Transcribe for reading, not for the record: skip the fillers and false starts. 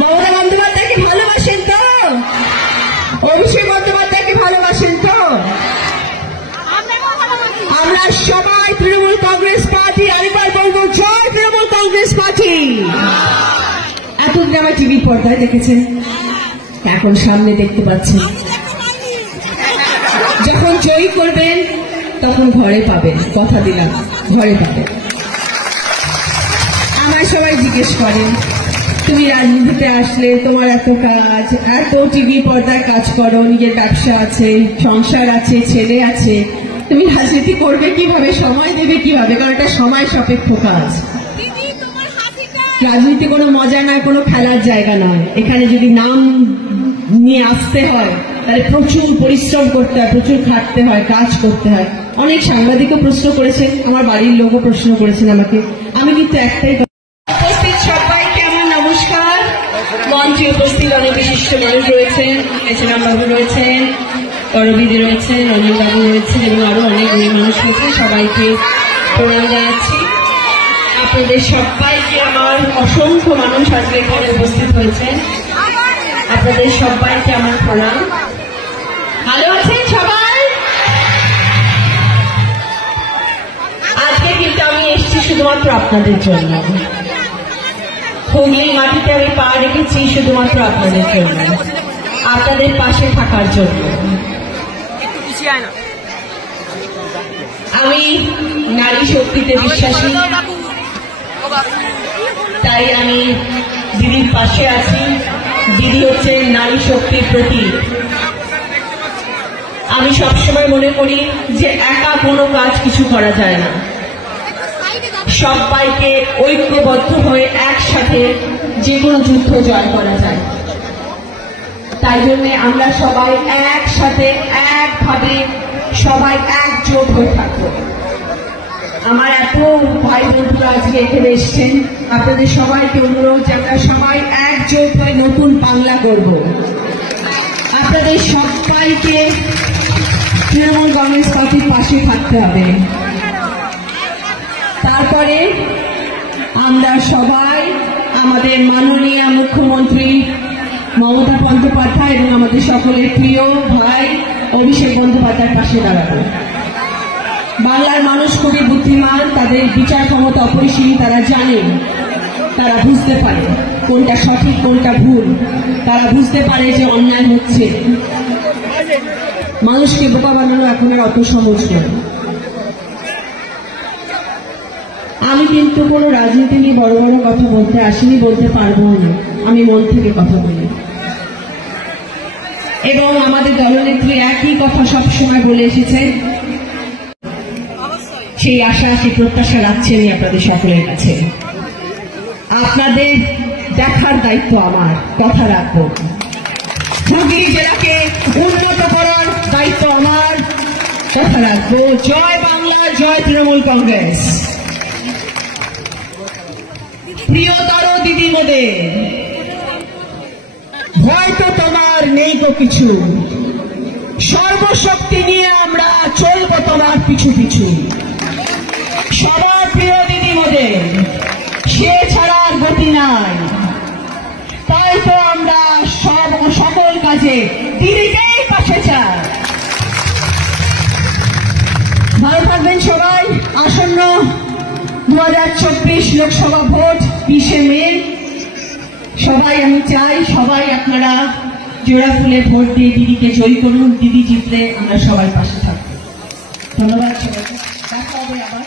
মমতা বন্দ্যোপাধ্যায়কে ভালোবাসেন তো? অভিষেক বন্দ্যোপাধ্যায়কে ভালোবাসেন তো? আমরা সবাই তৃণমূল কংগ্রেস পার্টি, আরেকবার বলবো জয় তৃণমূল কংগ্রেস পার্টি। এতদিন আমার টিভি পর্দায় দেখেছেন, এখন সামনে দেখতে পাচ্ছেন। যখন জয়ী করবেন তখন ঘরে পাবেন, কথা দিলাম ঘরে পাবেন। আমার সবাই জিজ্ঞেস করেন, তুমি রাজনীতিতে আসলে তোমার এত কাজ, এত টিভি পর্দায় কাজ করো, নিজের ব্যবসা আছে, সংসার আছে, ছেলে আছে, তুমি রাজনীতি করবে কিভাবে, সময় দেবে কিভাবে? কারণ এটা সময় সাপেক্ষ কাজ। রাজনীতি কোনো মজা নয়, কোনো খেলার জায়গা নয়। এখানে যদি নাম নিয়ে আসতে হয় তাহলে প্রচুর পরিশ্রম করতে হয়, প্রচুর খাটতে হয়, কাজ করতে হয়। অনেক সাংবাদিকও প্রশ্ন করেছেন, আমার বাড়ির লোকও প্রশ্ন করেছেন আমাকে। আমি কিন্তু একটাই, উপস্থিত সবাইকে আমার নমস্কার। মঞ্চে উপস্থিত অনেক বিশিষ্ট মানুষ রয়েছেন, এসএম বাবু রয়েছেন, করবিদি রয়েছেন, রঞ্জন বাবু রয়েছেন এবং আরো অনেক মানুষ রয়েছেন। সবাইকে প্রণাম জানাচ্ছি। আপনাদের সবাইকে আমার অসংখ্য মানুষ আজকে এখানে উপস্থিত হয়েছেন, আপনাদের সবাইকে আমার প্রণাম। ভালো আছেন সবাই? আজকে কিন্তু আমি এসেছি শুধুমাত্র আপনাদের জন্য। হুগলি মাটিতে আমি পা রেখেছি শুধুমাত্র আপনাদের জন্য, আপনাদের পাশে থাকার জন্য। আমি নারী শক্তিতে বিশ্বাসী, তাই আমি দিদির পাশে আছি। দিদি হচ্ছে নারী শক্তির প্রতীক। আমি সবসময় মনে করি যে একা কোনো কাজ কিছু করা যায় না, সবাইকে ঐক্যবদ্ধ হয়ে একসাথে যে কোনো যুদ্ধ জয় করা যায়। তাই জন্য আমরা সবাই একসাথে, একভাবে সবাই একজোট হয়ে থাকবো। আমার এত ভাই বন্ধুরা আজকে এখানে এসছেন, আপনাদের সবাইকে অনুরোধ যে আমরা সবাই একজোট হয়ে নতুন বাংলা করব। আপনাদের সবাইকে তৃণমূল কংগ্রেস পার্টির পাশে থাকতে হবে। তারপরে আমরা সবাই আমাদের মাননীয় মুখ্যমন্ত্রী মমতা বন্দ্যোপাধ্যায় এবং আমাদের সকলের প্রিয় ভাই অভিষেক বন্দ্যোপাধ্যায়ের পাশে দাঁড়াবো। বাংলার মানুষ খুবই বুদ্ধিমান, তাদের বিচার ক্ষমতা অপরিসীম। তারা জানে, তারা বুঝতে পারে কোনটা সঠিক কোনটা ভুল, তারা বুঝতে পারে যে অন্যায় হচ্ছে। মানুষকে বোকা বানানো এখন আর অত সহজ নয়। আমি কিন্তু কোনো রাজনীতি নিয়ে বড় বড় কথা বলতে আসিনি, বলতে পারবো না। আমি মন থেকে কথা বলি এবং আমাদের দলনেত্রী একই কথা সবসময় বলে এসেছে। সেই আশা, সেই প্রত্যাশা রাখছেন আপনাদের সকলের কাছে। আপনাদের দেখার দায়িত্ব আমার, কথা রাখবো। হুগলি জেলাকে উন্নত করার দায়িত্ব আমার, কথা রাখবো। জয় বাংলা, জয় তৃণমূল কংগ্রেস। প্রিয়তর দিদি মোদের, ভয় তো তোমার নেই তো কিছু, সর্বশক্তি নিয়ে আমরা চলবো তোমার পিছু পিছু। সবার প্রিয় দিদি মোদের, সে ছাড়া আর গতি নাই। তাই তো আমরা সকল কাজে দিদিকেই পাশে চাই। ভালো থাকবেন সবাই। আসন্ন 2024 লোকসভা ভোট 20শে মে, সবাই আমি চাই সবাই আপনারা জোড়া ফুলে ভোট দিয়ে দিদিকে জয়ী করুন। দিদি জিতলে আমরা সবাই পাশে থাকবো। ধন্যবাদ সবাইকে, দেখা হবে আবার।